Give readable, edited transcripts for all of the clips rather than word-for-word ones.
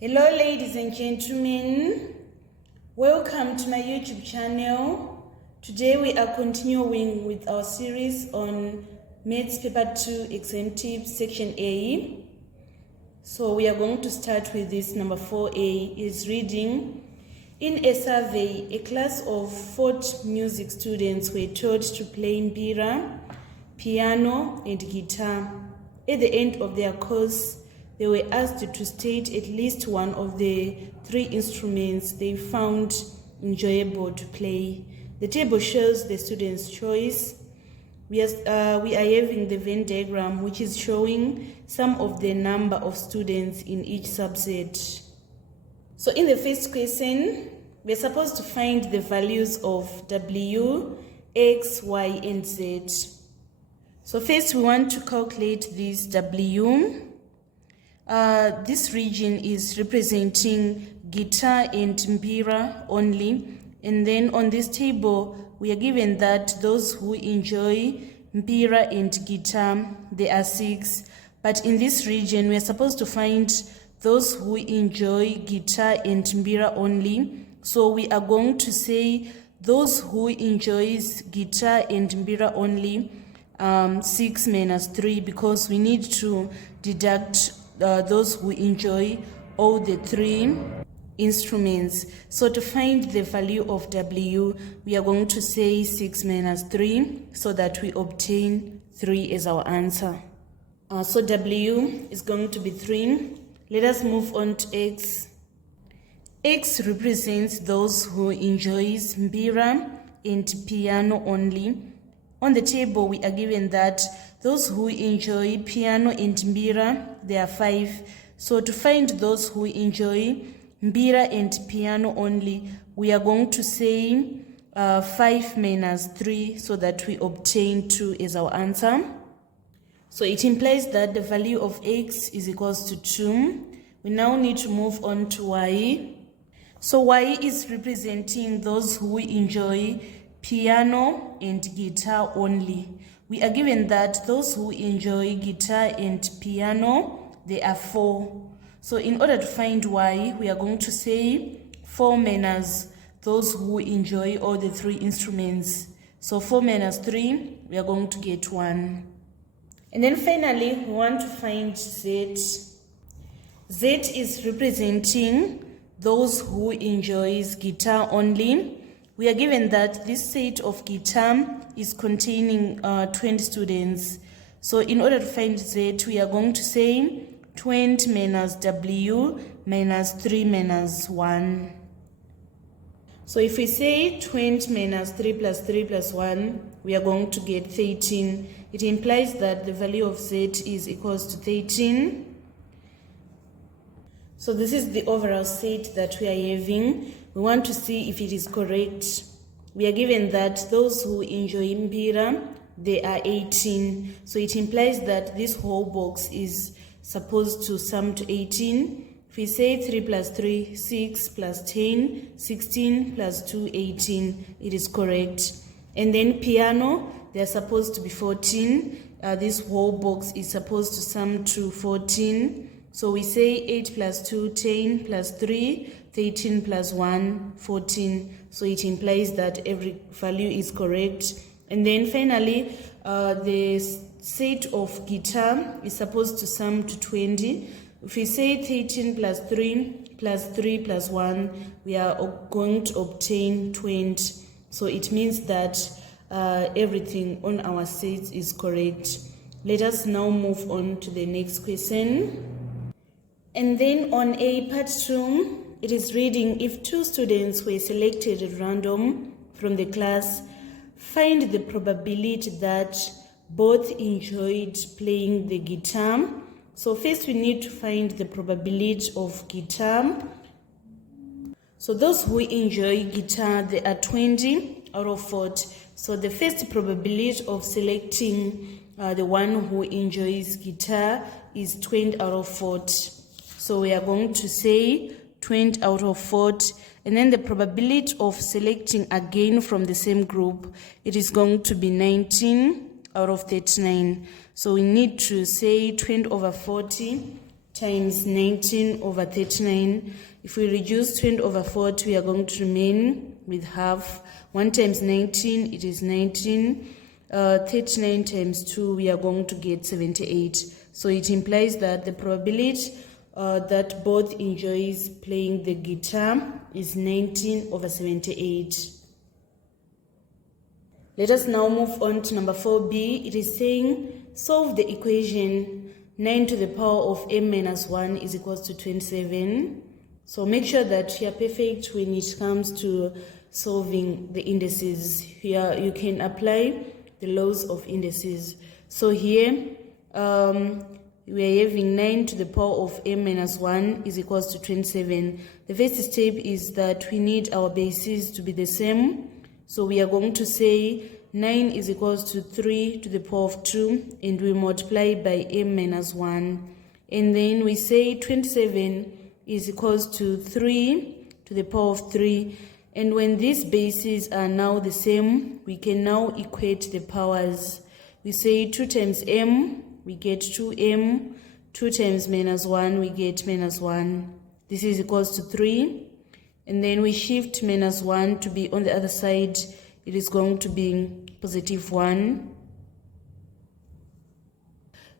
Hello ladies and gentlemen, welcome to my YouTube channel. Today we are continuing with our series on Maths Paper 2 Exam Tips Section A. So we are going to start with this number 4A, is reading. In a survey, a class of 40 music students were taught to play mbira, piano and guitar. At the end of their course, they were asked to state at least one of the three instruments they found enjoyable to play. The table shows the students' choice. We are having the Venn diagram, which is showing some of the number of students in each subset. So in the first question, we're supposed to find the values of W, X, Y, and Z. So first we want to calculate this W. This region is representing guitar and mbira only. And then on this table, we are given that those who enjoy mbira and guitar, there are 6. But in this region, we are supposed to find those who enjoy guitar and mbira only. So we are going to say those who enjoys guitar and mbira only, 6 minus 3, because we need to deduct those who enjoy all the 3 instruments. So to find the value of W, we are going to say 6 minus 3 so that we obtain 3 as our answer. So W is going to be 3. Let us move on to X. X represents those who enjoys mbira and piano only. On the table, we are given that those who enjoy piano and mbira, there are 5. So to find those who enjoy mbira and piano only, we are going to say 5 minus 3 so that we obtain 2 as our answer. So it implies that the value of X is equals to 2. We now need to move on to Y. So Y is representing those who enjoy piano and guitar only. We are given that those who enjoy guitar and piano, they are 4. So in order to find Y, we are going to say 4 minus those who enjoy all the 3 instruments. So 4 minus 3, we are going to get 1. And then finally, we want to find Z. Z is representing those who enjoys guitar only. We are given that this set of guitar is containing 20 students. So in order to find Z, we are going to say 20 minus W minus 3 minus 1. So if we say 20 minus 3 plus 3 plus 1, we are going to get 13. It implies that the value of Z is equals to 13. So this is the overall set that we are having. We want to see if it is correct. We are given that those who enjoy mbira, they are 18. So it implies that this whole box is supposed to sum to 18. If we say 3 plus 3, 6 plus 10, 16 plus 2, 18, it is correct. And then piano, they are supposed to be 14. This whole box is supposed to sum to 14. So we say 8 plus 2, 10 plus 3, 13 plus 1, 14. So it implies that every value is correct. And then finally, the set of guitar is supposed to sum to 20. If we say 13 plus 3 plus 3 plus 1, we are going to obtain 20. So it means that everything on our sets is correct. Let us now move on to the next question. And then on A part 2, it is reading, if 2 students were selected at random from the class, find the probability that both enjoyed playing the guitar. So first we need to find the probability of guitar. So those who enjoy guitar, there are 20 out of 40. So the first probability of selecting the one who enjoys guitar is 20 out of 40. So we are going to say 20 out of 40. And then the probability of selecting again from the same group, it is going to be 19 out of 39. So we need to say 20 over 40 times 19 over 39. If we reduce 20 over 40, we are going to remain with half. 1 times 19, it is 19. 39 times 2, we are going to get 78. So it implies that the probability that both enjoys playing the guitar is 19 over 78. Let us now move on to number 4b. It is saying solve the equation 9 to the power of m minus 1 is equals to 27. So make sure that you are perfect when it comes to solving the indices. Here you can apply the laws of indices. So here we are having 9 to the power of m minus 1 is equals to 27. The first step is that we need our bases to be the same. So we are going to say 9 is equals to 3 to the power of 2, and we multiply by m minus 1. And then we say 27 is equals to 3 to the power of 3. And when these bases are now the same, we can now equate the powers. We say 2 times m, we get 2m. 2 times minus 1, we get minus 1. This is equals to 3. And then we shift minus 1 to be on the other side. It is going to be positive 1.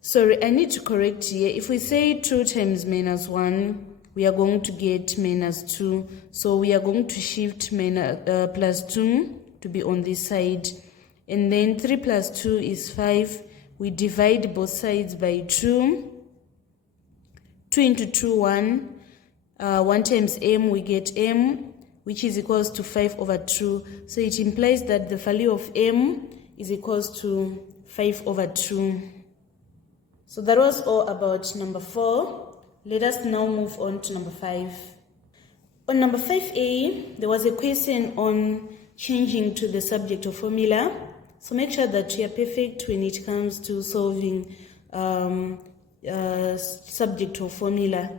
Sorry, I need to correct here. If we say 2 times minus 1, we are going to get minus 2. So we are going to shift plus 2 to be on this side. And then 3 plus 2 is 5. We divide both sides by 2. 2 into 2, 1. 1 times m, we get m, which is equals to 5 over 2. So it implies that the value of m is equals to 5 over 2. So that was all about number 4. Let us now move on to number 5. On number 5a, there was a question on changing to the subject or formula. So make sure that you are perfect when it comes to solving subject or formula.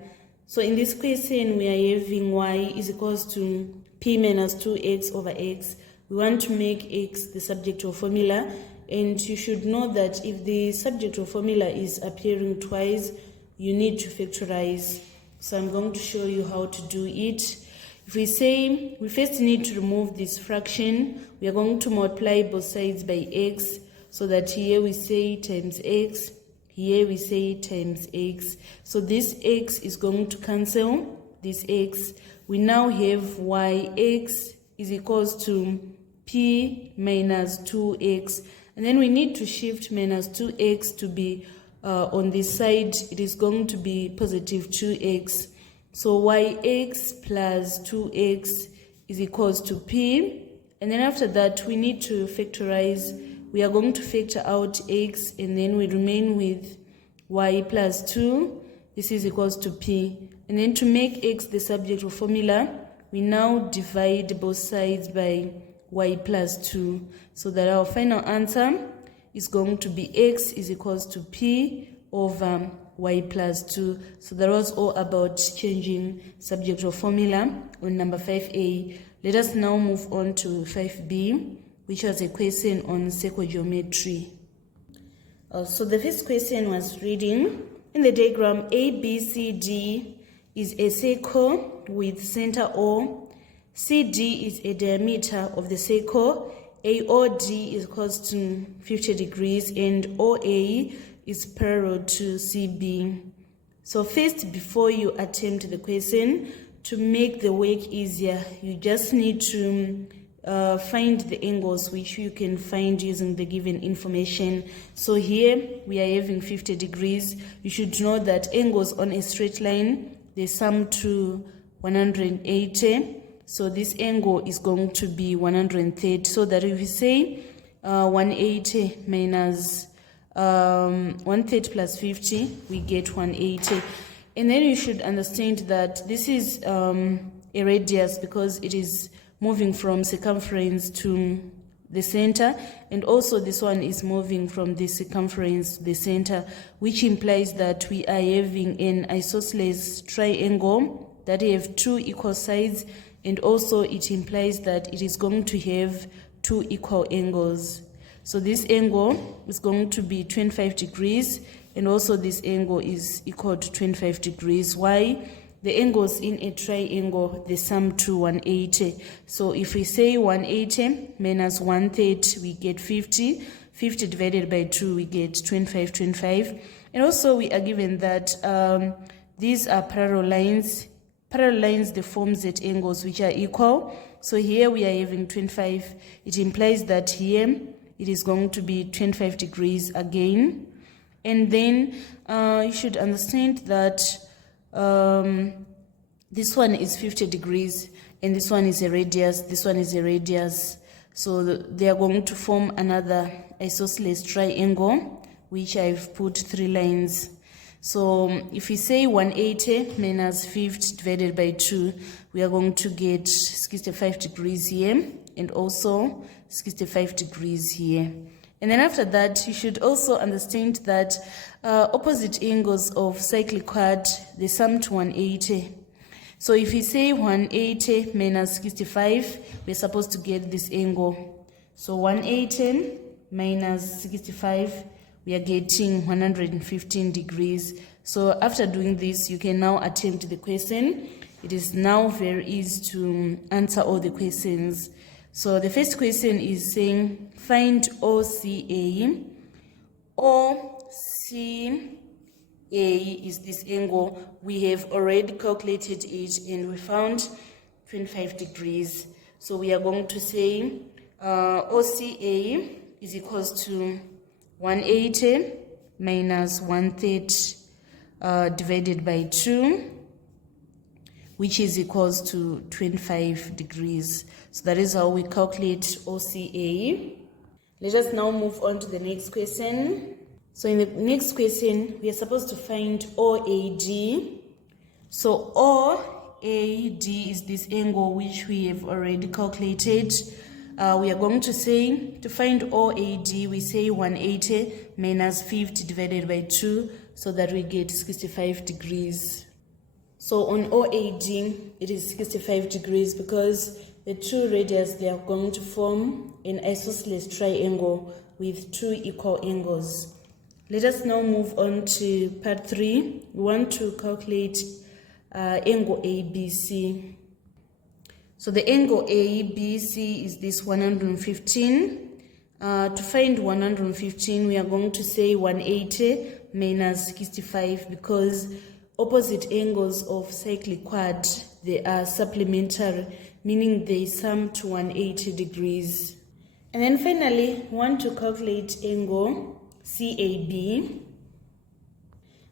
So in this question, we are having y is equals to p minus 2x over x. We want to make x the subject or formula, and you should know that if the subject or formula is appearing twice, you need to factorize. So I'm going to show you how to do it. If we say we first need to remove this fraction, we are going to multiply both sides by x, so that here we say times x, here we say times x. So this x is going to cancel this x. We now have yx is equals to p minus 2x. And then we need to shift minus 2x to be on this side. It is going to be positive 2x. So yx plus 2x is equals to p. And then after that, we need to factorize. We are going to factor out x, and then we remain with y plus 2. This is equals to p. And then to make x the subject of formula, we now divide both sides by y plus 2. So that our final answer is going to be x is equals to p over y plus 2. So that was all about changing subject of formula on number 5a. Let us now move on to 5b, which was a question on circle geometry. So the first question was reading, in the diagram ABCD is a circle with center O. CD is a diameter of the circle. AOD is equals to 50 degrees and OA is parallel to CB. So first, before you attempt the question, to make the work easier, you just need to find the angles which you can find using the given information. So here we are having 50 degrees. You should know that angles on a straight line, they sum to 180. So this angle is going to be 130. So that if we say 180 minus 130 plus 50, we get 180. And then you should understand that this is a radius because it is moving from circumference to the center, and also this one is moving from the circumference to the center, which implies that we are having an isosceles triangle that have two equal sides, and also it implies that it is going to have two equal angles. So this angle is going to be 25 degrees, and also this angle is equal to 25 degrees. Why? The angles in a triangle, they sum to 180. So if we say 180 minus 130, we get 50. 50 divided by 2, we get 25, 25. And also we are given that these are parallel lines. Parallel lines, they form Z angles which are equal. So here we are having 25. It implies that here it is going to be 25 degrees again. And then you should understand that this one is 50 degrees and this one is a radius, this one is a radius. So they are going to form another isosceles triangle, which I've put 3 lines. So if we say 180 minus 50 divided by 2, we are going to get 65 degrees here and also 65 degrees here. And then after that, you should also understand that opposite angles of cyclic quad, they sum to 180. So if we say 180 minus 65, we're supposed to get this angle. So 180 minus 65, we are getting 115 degrees. So after doing this, you can now attempt the question. It is now very easy to answer all the questions. So the first question is saying, find OCA. OCA is this angle. We have already calculated it and we found 25 degrees. So we are going to say OCA is equals to 180 minus 130 divided by 2, which is equals to 25 degrees. So that is how we calculate OCA. Let us now move on to the next question. So in the next question, we are supposed to find OAD. So OAD is this angle which we have already calculated. We are going to say, to find OAD, we say 180 minus 50 divided by 2, so that we get 65 degrees. So on OAD, it is 65 degrees because the 2 radius, they are going to form an isosceles triangle with 2 equal angles. Let us now move on to part 3. We want to calculate angle ABC. So the angle ABC is this 115. To find 115, we are going to say 180 minus 65 because opposite angles of cyclic quad, they are supplementary, meaning they sum to 180 degrees. And then finally, we want to calculate angle CAB.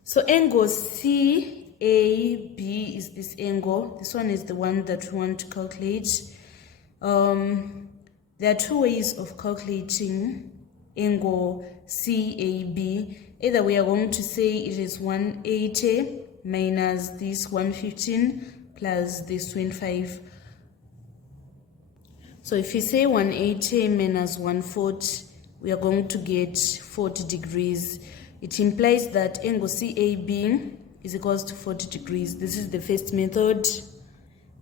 So angle CAB is this angle. This one is the one that we want to calculate. There are 2 ways of calculating angle CAB. Either we are going to say it is 180 minus this 115 plus this 25. So if you say 180 minus 140, we are going to get 40 degrees. It implies that angle CAB is equals to 40 degrees. This is the first method.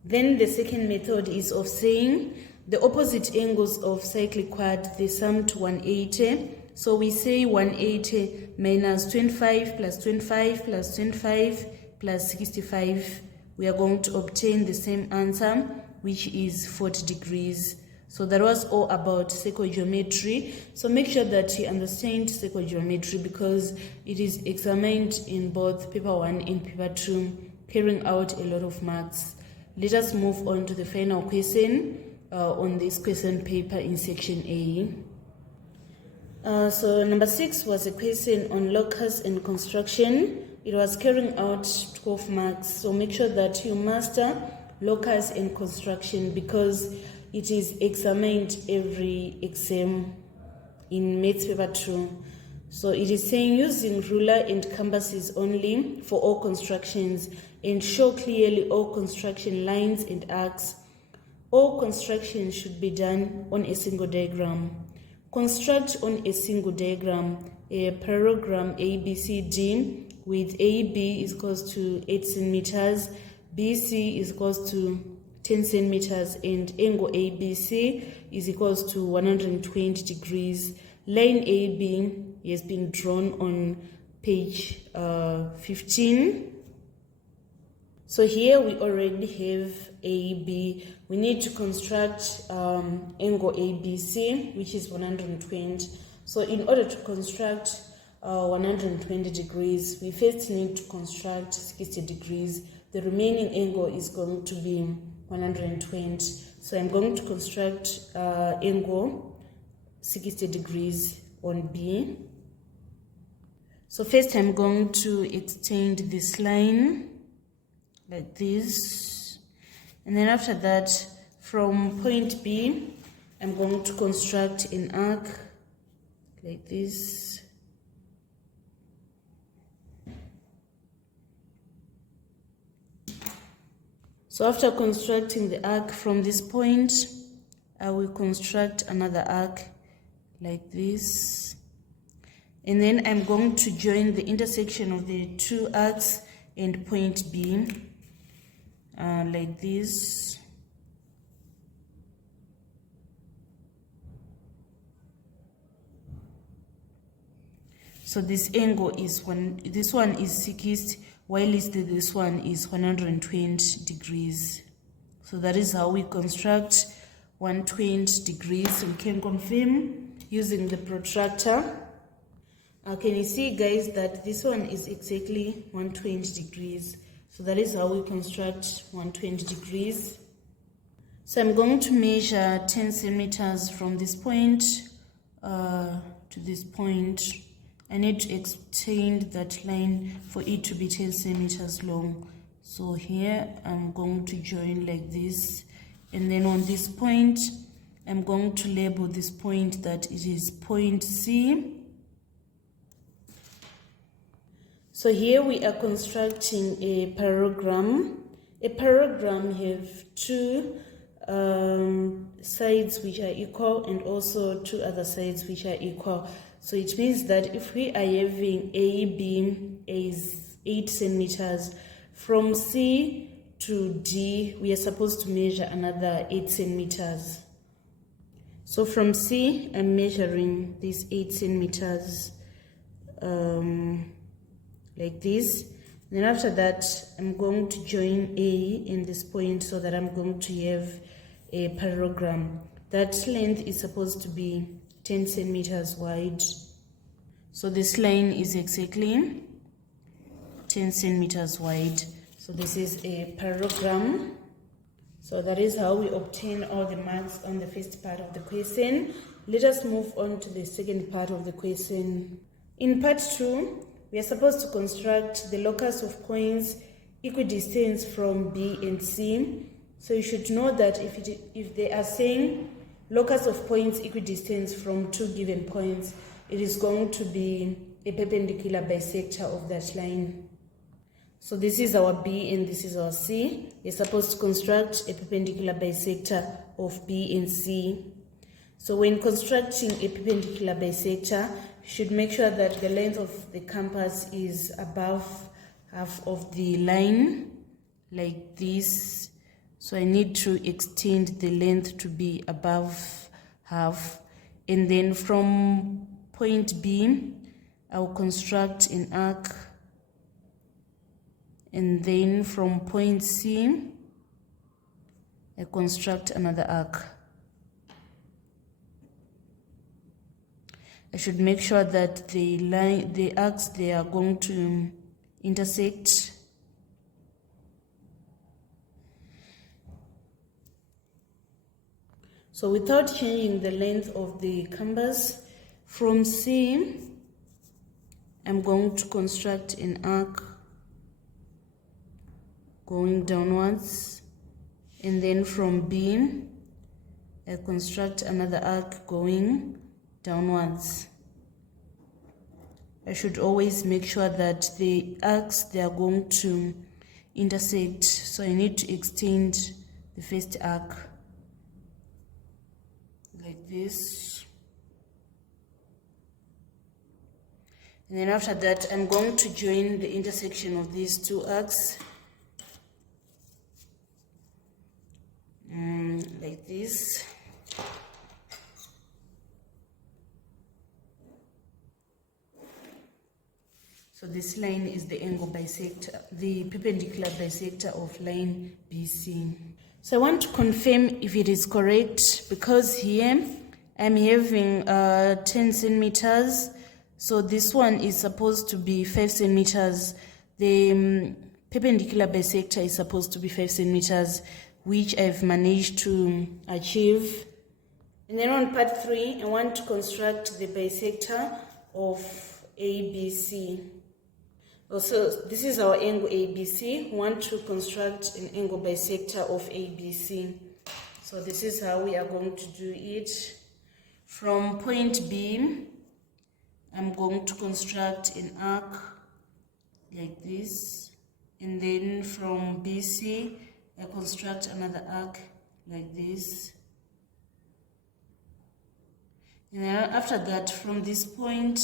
Then the second method is of saying the opposite angles of cyclic quad, they sum to 180. So we say 180 minus 25 plus 25 plus 25 plus 65. We are going to obtain the same answer, which is 40 degrees. So that was all about psychogeometry. So make sure that you understand psychogeometry because it is examined in both paper 1 and paper 2, carrying out a lot of marks. Let us move on to the final question on this question paper in section A. So number 6 was a question on locus and construction. It was carrying out 12 marks. So make sure that you master locus and construction because it is examined every exam in maths paper 2. So it is saying using ruler and compasses only for all constructions and show clearly all construction lines and arcs. All construction should be done on a single diagram. Construct on a single diagram a parallelogram ABCD with AB is equals to 8 centimeters, BC is equals to 10 centimeters, and angle ABC is equals to 120 degrees. Line AB has been drawn on page 15. So here we already have AB. We need to construct angle ABC, which is 120. So in order to construct 120 degrees, we first need to construct 60 degrees. The remaining angle is going to be 120. So I'm going to construct angle 60 degrees on B. So first I'm going to extend this line like this, and then after that, from point B, I'm going to construct an arc like this. So after constructing the arc from this point, I will construct another arc like this, and then I'm going to join the intersection of the two arcs and point B like this. So this angle is this one is 60, while this one is 120 degrees. So that is how we construct 120 degrees. We can confirm using the protractor. Can you see, guys, that this one is exactly 120 degrees. So that is how we construct 120 degrees. So I'm going to measure 10 centimeters from this point to this point. I need to extend that line for it to be 10 centimeters long. So here I'm going to join like this. And then on this point, I'm going to label this point that it is point C. So here we are constructing a parallelogram. A parallelogram have two sides which are equal and also two other sides which are equal. So it means that if we are having AB is 8 centimeters, from C to D we are supposed to measure another 8 centimeters. So from C I'm measuring these 8 centimeters like this. Then after that, I'm going to join A in this point so that I'm going to have a parallelogram. That length is supposed to be 10 centimeters wide. So this line is exactly 10 centimeters wide. So this is a parallelogram. So that is how we obtain all the marks on the first part of the question. Let us move on to the second part of the question. In part 2, we are supposed to construct the locus of points equidistant from B and C. So you should know that if they are saying locus of points equidistant from two given points, it is going to be a perpendicular bisector of that line. So this is our B and this is our C. We're supposed to construct a perpendicular bisector of B and C. So when constructing a perpendicular bisector, you should make sure that the length of the compass is above half of the line, like this. So I need to extend the length to be above half. And then from point B, I will construct an arc. And then from point C, I construct another arc. I should make sure that the arcs they are going to intersect. So without changing the length of the compass, from C, I'm going to construct an arc going downwards, and then from B, I construct another arc going downwards. I should always make sure that the arcs they are going to intersect. So I need to extend the first arc like this. And then after that, I'm going to join the intersection of these two arcs like this. this line is the angle bisector, the perpendicular bisector of line BC. So I want to confirm if it is correct, because here I'm having 10 centimeters. So this one is supposed to be 5 centimeters. The perpendicular bisector is supposed to be 5 centimeters, which I've managed to achieve. And then on part 3, I want to construct the bisector of ABC. Also, this is our angle ABC. We want to construct an angle bisector of ABC. So this is how we are going to do it. From point B, I'm going to construct an arc like this. And then from BC, I construct another arc like this. And then after that, from this point,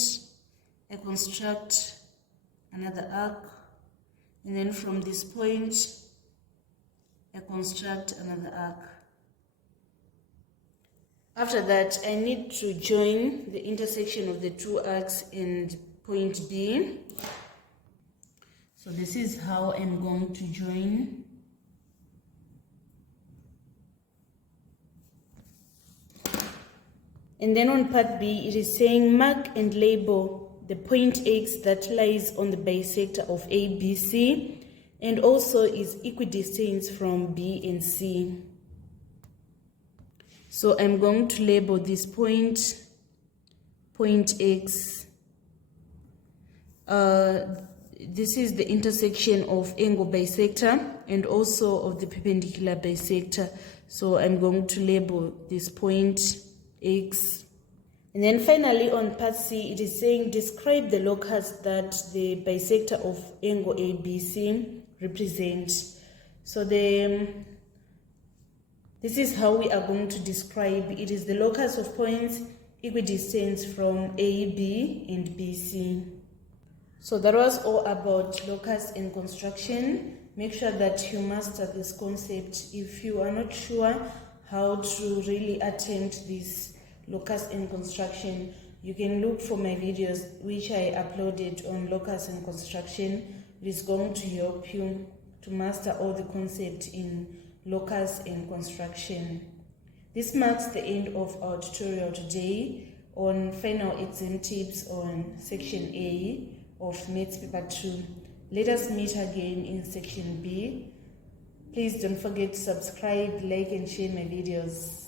I construct another arc, and then from this point I construct another arc. After that, I need to join the intersection of the two arcs and point B. So this is how I'm going to join. And then on part B, it is saying mark and label the point X that lies on the bisector of ABC and also is equidistant from B and C. So I'm going to label this point X. This is the intersection of angle bisector and also of the perpendicular bisector. So I'm going to label this point X. And then finally on part C, it is saying describe the locus that the bisector of angle ABC represents. So this is how we are going to describe. It is the locus of points equidistant from AB and BC. So that was all about locus and construction. Make sure that you master this concept. If you are not sure how to really attempt this locus and construction, you can look for my videos which I uploaded on locus and construction. It is going to help you to master all the concepts in locus and construction. This marks the end of our tutorial today on final exam tips on section A of Maths paper 2. Let us meet again in section B. Please don't forget to subscribe, like and share my videos.